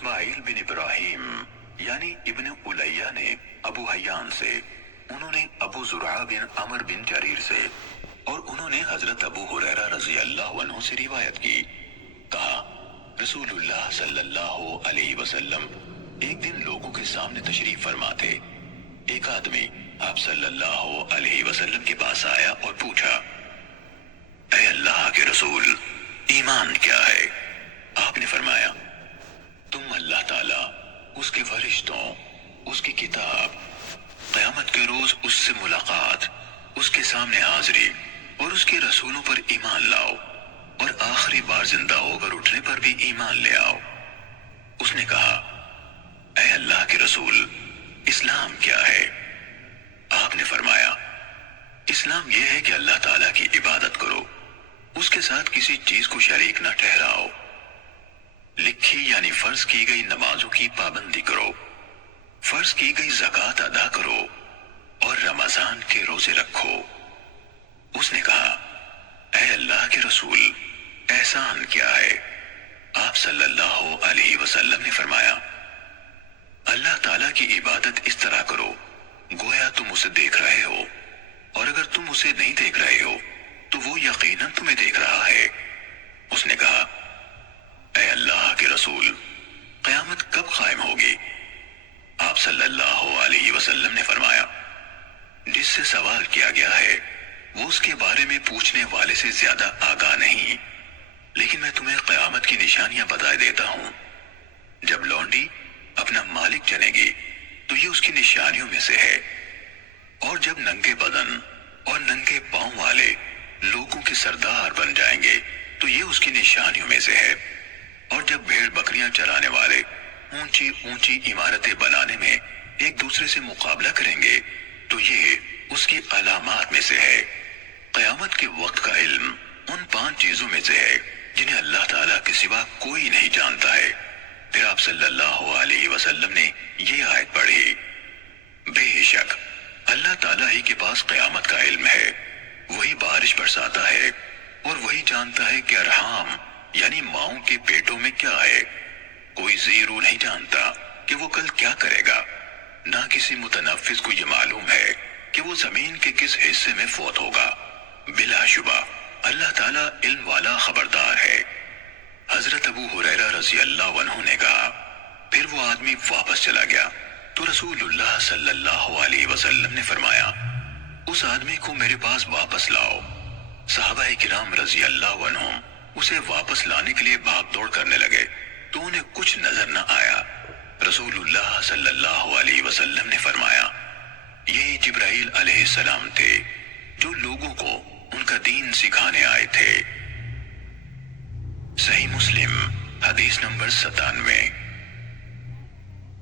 اسماعیل بن ابراہیم یعنی ابن الیہ نے ابو حیان سے، انہوں نے ابو زرعہ بن عمر بن جریر سے، اور انہوں نے حضرت ابو ہریرہ رضی اللہ عنہ سے روایت کی، کہا رسول اللہ صلی اللہ علیہ وسلم ایک دن لوگوں کے سامنے تشریف فرما تھے۔ ایک آدمی آپ صلی اللہ علیہ وسلم کے پاس آیا اور پوچھا، اے اللہ کے رسول، ایمان کیا ہے؟ آپ نے فرمایا، تم اللہ تعالیٰ، اس کے فرشتوں، اس کی کتاب، قیامت کے روز اس سے ملاقات، اس کے سامنے حاضری اور اس کے رسولوں پر ایمان لاؤ، اور آخری بار زندہ ہو کر اٹھنے پر بھی ایمان لے آؤ۔ اس نے کہا، اے اللہ کے رسول، اسلام کیا ہے؟ آپ نے فرمایا، اسلام یہ ہے کہ اللہ تعالیٰ کی عبادت کرو، اس کے ساتھ کسی چیز کو شریک نہ ٹھہراؤ، لکھی یعنی فرض کی گئی نمازوں کی پابندی کرو، فرض کی گئی زکوٰۃ ادا کرو، اور رمضان کے روزے رکھو۔ اس نے کہا، اے اللہ کے رسول، احسان کیا ہے؟ آپ صلی اللہ علیہ وسلم نے فرمایا، اللہ تعالیٰ کی عبادت اس طرح کرو گویا تم اسے دیکھ رہے ہو، اور اگر تم اسے نہیں دیکھ رہے ہو تو وہ یقیناً تمہیں دیکھ رہا ہے۔ اس نے کہا، اے اللہ کے رسول، قیامت کب قائم ہوگی؟ آپ صلی اللہ علیہ وسلم نے فرمایا، جس سے سوال کیا گیا ہے وہ اس کے بارے میں پوچھنے والے سے زیادہ آگاہ نہیں، لیکن میں تمہیں قیامت کی نشانیاں بتا دیتا ہوں۔ جب لونڈی اپنا مالک جنے گی تو یہ اس کی نشانیوں میں سے ہے، اور جب ننگے بدن اور ننگے پاؤں والے لوگوں کے سردار بن جائیں گے تو یہ اس کی نشانیوں میں سے ہے، اور جب بھیڑ بکریاں چرانے والے اونچی اونچی عمارتیں بنانے میں ایک دوسرے سے مقابلہ کریں گے تو یہ اس کی علامات میں سے ہے۔ قیامت کے وقت کا علم ان 5 چیزوں میں سے ہے جنہیں اللہ تعالیٰ کے سوا کوئی نہیں جانتا ہے۔ پھر آپ صلی اللہ علیہ وسلم نے یہ آیت پڑھی، بے شک اللہ تعالیٰ ہی کے پاس قیامت کا علم ہے، وہی بارش برساتا ہے، اور وہی جانتا ہے کہ ارحام یعنی ماؤں کے پیٹوں میں کیا ہے۔ کوئی زیرو نہیں جانتا کہ وہ کل کیا کرے گا، نہ کسی متنفس کو یہ معلوم ہے کہ وہ زمین کے کس حصے میں فوت ہوگا۔ بلا شبہ اللہ تعالیٰ علم والا خبردار ہے۔ حضرت ابو ہریرہ رضی اللہ عنہ نے کہا، پھر وہ آدمی واپس چلا گیا تو رسول اللہ صلی اللہ علیہ وسلم نے فرمایا، اس آدمی کو میرے پاس واپس لاؤ۔ صحابہ کرام رضی اللہ عنہم اسے واپس لانے کے لیے بھاگ دوڑ کرنے لگے تو انہیں کچھ نظر نہ آیا۔ رسول اللہ صلی اللہ علیہ وسلم نے فرمایا، یہی جبرائیل علیہ السلام تھے جو لوگوں کو ان کا دین سکھانے آئے تھے۔ صحیح مسلم حدیث نمبر 97۔